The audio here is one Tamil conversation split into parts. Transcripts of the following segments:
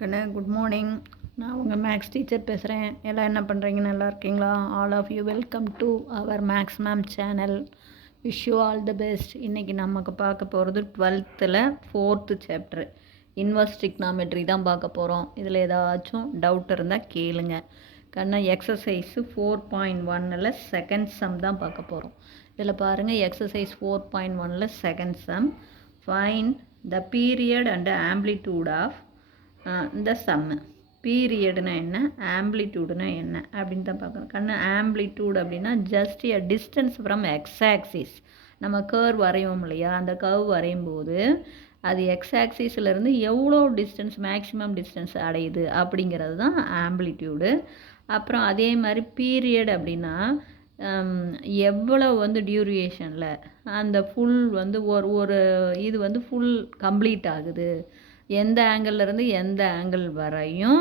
கண்ணு குட் மார்னிங். நான் உங்கள் மேக்ஸ் டீச்சர் பேசுகிறேன். எல்லாம் என்ன பண்ணுறீங்க? நல்லா இருக்கீங்களா? All of you welcome to our maths ma'am channel. Wish you all the best. இன்றைக்கி நமக்கு பார்க்க போகிறது 12th 4th chapter inverse trigonometry தான் பார்க்க போகிறோம். இதில் ஏதாச்சும் டவுட் இருந்தால் கேளுங்க. கண்ணா எக்ஸசைஸு 4.1 செகண்ட் சம் தான் பார்க்க போகிறோம். இதில் பாருங்கள், exercise 4.1 second sum. Find the period and amplitude of இந்த சம்மு. பீரியட்னா என்ன, ஆம்ப்ளிடியூடுனா என்ன அப்படின்னு தான் பார்க்கணும். கண்ணு ஆம்ப்ளிடியூட் அப்படின்னா just a distance from X axis. நம்ம கர்வ் வரைவோம் இல்லையா, அந்த கர்வ் வரையும் போது அது எக்ஸ் ஆக்சிஸ்லேருந்து எவ்வளோ டிஸ்டன்ஸ், மேக்ஸிமம் டிஸ்டன்ஸ் அடையுது அப்படிங்கிறது தான் ஆம்ப்ளிடியூடு. அப்புறம் அதே மாதிரி பீரியட் அப்படின்னா எவ்வளோ டியூரேஷனில் அந்த ஃபுல் ஒரு இது ஃபுல் கம்ப்ளீட் ஆகுது, எந்த ஆங்கிள்லேருந்து எந்த ஆங்கிள் வரையும்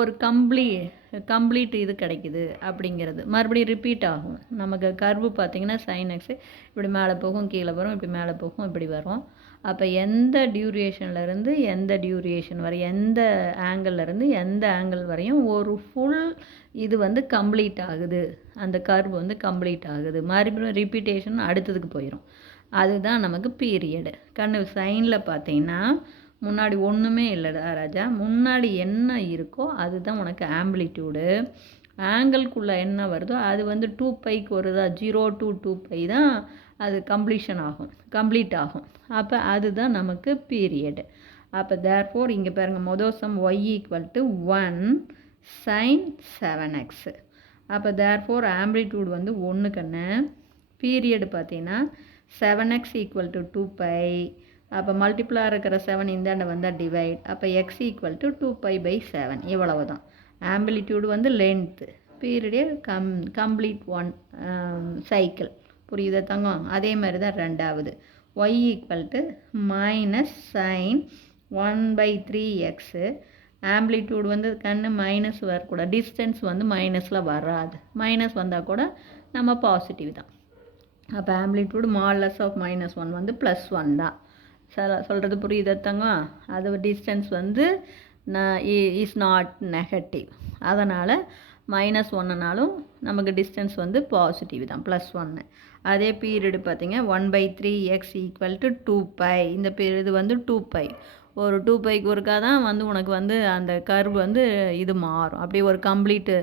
ஒரு கம்ப்ளீட் இது கிடைக்குது அப்படிங்கிறது. மறுபடியும் ரிப்பீட் ஆகும். நமக்கு கர்வு பார்த்திங்கன்னா சைன் எக்ஸு இப்படி மேலே போகும், கீழே வரும், இப்படி மேலே போகும், இப்படி வரும். அப்போ எந்த டியூரேஷன்லேருந்து எந்த டியூரேஷன் வரை, எந்த ஆங்கிள்லேருந்து எந்த ஆங்கிள் வரையும் ஒரு ஃபுல் இது கம்ப்ளீட் ஆகுது, அந்த கர்வ் கம்ப்ளீட் ஆகுது. மறுபடியும் ரிப்பீட்டேஷன் அடுத்ததுக்கு போயிடும். அதுதான் நமக்கு பீரியடு. கண்ணு சைனில் பார்த்தீங்கன்னா முன்னாடி ஒன்றுமே இல்லைடா ராஜா, முன்னாடி என்ன இருக்கோ அதுதான் உனக்கு ஆம்ப்ளிடியூடு. ஆங்கிள்குள்ளே என்ன வருதோ அது 2πக்கு வருதா, 0 to 2π தான் அது கம்ப்ளீட் ஆகும். அப்போ அதுதான் நமக்கு பீரியடு. அப்போ தேர்ஃபோர் இங்கே பாருங்கள், மொதல் சம் y = 1 sin 7x. அப்போ தேர்ஃபோர் ஆம்ப்ளிடியூட் 1 கண்ணு. பீரியடு பார்த்தீங்கன்னா 7x = 2π. அப்போ மல்டிப்ளாக இருக்கிற 7 இந்தாண்ட வந்தால் டிவைட். அப்போ x = 2π/7. இவ்வளவு தான். ஆம்ப்ளிடியூடு லென்த்து, பீரியடே கம்ப்ளீட் ஒன் சைக்கிள். புரியுதா தங்கம்? அதே மாதிரி தான் ரெண்டாவது. y = -sin 1/3x. ஆம்ப்ளிடியூடு கண்ணு மைனஸ் வரக்கூடாது, டிஸ்டன்ஸ் மைனஸில் வராது. மைனஸ் வந்தால் கூட நம்ம பாசிட்டிவ் தான். அப்போ ஆம்ப்ளிடியூடு மாடுலஸ் ஆஃப் -1 +1 தான். சொல்கிறது புரியுதா தங்கம்? அது டிஸ்டன்ஸ் இஸ் நாட் நெகட்டிவ். அதனால் -1னாலும் நமக்கு டிஸ்டன்ஸ் பாசிட்டிவ் தான், +1. அதே பீரியடு பார்த்திங்க 1/3x = 2π. இந்த இது 2π. ஒரு 2πக்கு ஒருக்கா தான் உனக்கு அந்த கர்வ் இது மாறும். அப்படியே ஒரு கம்ப்ளீட்டு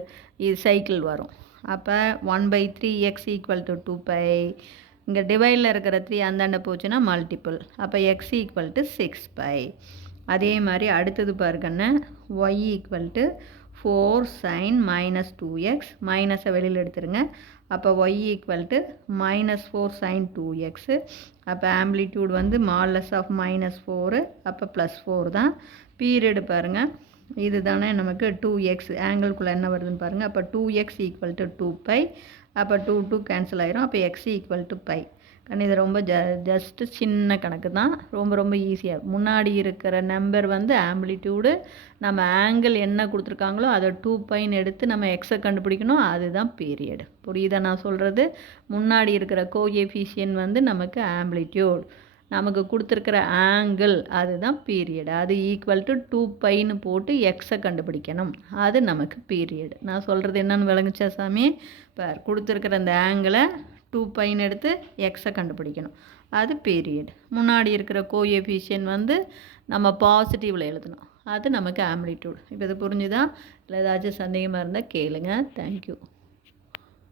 இது சைக்கிள் வரும். அப்போ 1/3x = 2π. இங்கே டிவைடில் இருக்கிற 3 அந்தாண்ட போச்சுன்னா மல்டிபிள். அப்போ x = 6π. அதே மாதிரி அடுத்தது பாருங்கண்ணே, y = 4 sin -2x. மைனஸை வெளியில் எடுத்துருங்க. அப்போ y = -4 sin 2x. அப்போ ஆம்ப்ளிடியூட் மாடுலஸ் ஆஃப் -4. அப்போ +4 தான். பீரியடு பாருங்கள், இது தானே நமக்கு 2x. ஆங்கிள்குள்ளே என்ன வருதுன்னு பாருங்கள். அப்போ 2x = 2π. அப்போ 2 கேன்சல் ஆயிரும். அப்போ x = π. கண்ணு இது ரொம்ப ஜஸ்ட்டு சின்ன கணக்கு தான், ரொம்ப ஈஸியாக. முன்னாடி இருக்கிற நம்பர் ஆம்ப்ளிடியூடு, நம்ம ஆங்கிள் என்ன கொடுத்துருக்காங்களோ அதை 2πன்னு எடுத்து நம்ம எக்ஸை கண்டுபிடிக்கணும். அதுதான் பீரியடு. புரியுதா நான் சொல்கிறது? முன்னாடி இருக்கிற கோஎஃபிஷியன்ட் நமக்கு ஆம்ப்ளிடியூட், நமக்கு கொடுத்துருக்கிற ஆங்கிள் அதுதான் பீரியடு. அது = 2πன்னு போட்டு எக்ஸை கண்டுபிடிக்கணும். அது நமக்கு பீரியடு. நான் சொல்கிறது என்னென்னு விளங்குச்சா சாமி? இப்போ கொடுத்துருக்கிற அந்த ஆங்கிளை 2πன்னு எடுத்து எக்ஸை கண்டுபிடிக்கணும். அது பீரியட். முன்னாடி இருக்கிற கோஎஃபிஷியன்ட் நம்ம பாசிட்டிவில் எழுதணும். அது நமக்கு ஆம்ப்ளிடியூட். இப்போ இது புரிஞ்சுதா? இல்லை ஏதாச்சும் சந்தேகமாக இருந்தால் கேளுங்க. தேங்க்யூ.